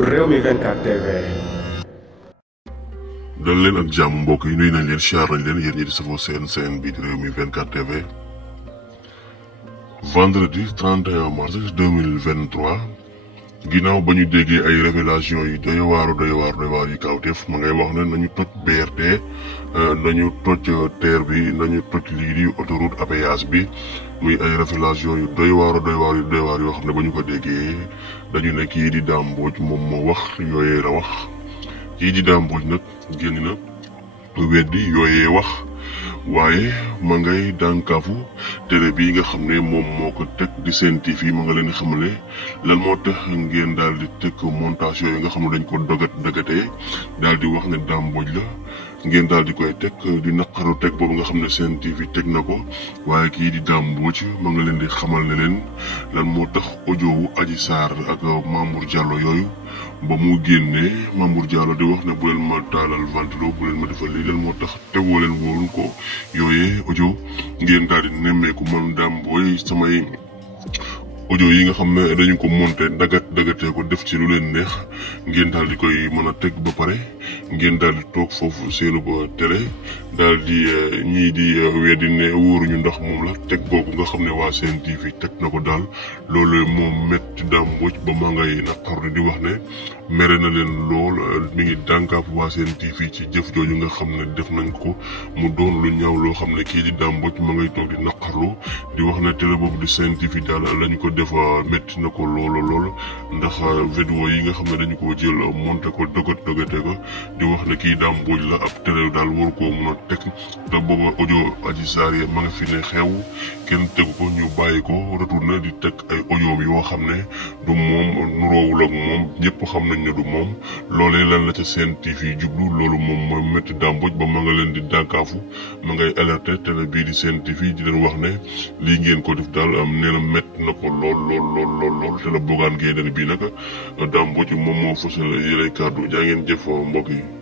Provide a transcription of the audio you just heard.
Rewmi 24 TV. dal leen ak jàmm mbokk yi nuyu nañ leen siyaar nañ leen yéen ñi di safoo seen bii di Rewmi 24 TV. vendredi 31 mars 2023 ginnaaw ba ñu déggee ay révélation yi doy waar yu kawteef ma ngay wax ne nañu toj BRT nañu toj TER bi nañu toj lii di autoroute à péage bi muy ay révélation yu doy waar yoo xam ne ba ñu ko déggee dañu ne kii di Dame Mbodj moom moo wax yooyee la wax kii di Dame Mbodj nag génn na weddi yooyee wax waaye ma ngay dànkaafu télé bii nga xam ne moom moo ko teg di Sen TV ma nga leen xamale lan moo tax ngeen daal di teg montage yooyu nga xam ne dañ ko dagatee daal di wax ne Dame Mbodj la ngeen daal di koy teg di naqaru teg boobu nga xam ne Sen TV teg na ko waaye kii di Dame Mbodj ma nga leen di xamal ne leen lan moo tax audio wu Adji Sarr ak Mamour Diallo yooyu ba mu génnee Mamour Diallo di wax ne bu leen ma taalal ventilo bu leen ma defal lii lan moo tax tegoo leen woon ko yooyee audio ngeen daal di nemmeeku man Dame Mbodj samay audio yi nga xam ne dañu ko monté dagatee ko def ci lu leen neex ngeen daal di koy mën a teg ba pare ngeen daal di toog foofu seenu ba télé daal di ñii di weddi ne wóoruñu ndax moom la teg googu nga xam ne waa Sen TV teg na ko daal loolu moom métti Dame Mbodj ba maa ngay naqar di wax ne mere na leen lool mi ngi dànkaaf waa Sen TV ci jëf jooju nga xam ne def nañ ko mu doon lu ñaaw loo xam ne kii di Dame Mbodj ma ngay toog di naqarlu di wax ne télé boobu di Sen TV daal lañu ko def métti na ko lool ndax vidéo yi nga xam ne dañu ko jël monté ko dogatee ko di wax ne kii Dame Mbodj la ab télé daal waru koo mën a teg te booba audio Adji Sarr yi ma nga fi ne xew kenn tegu ko ñu bàyyi ko retourné di teg ay audio yoo xam ne du moom nuroowul ak moom ñëpp xam nañ ne du moom loolee lan la ca Sen TV jublu loolu moom mooy métti Dame Mbodj ba ma nga leen di dànkaafu ma ngay alerté télé bii di Sen TV di leen wax ne lii ngeen ko def daal nee na métti na ko lool te la Bougane Gueye Dany bii nag Dame Mbodj moom moo fësal yéenay kàddu jaa ngeen jëf mbokk yi.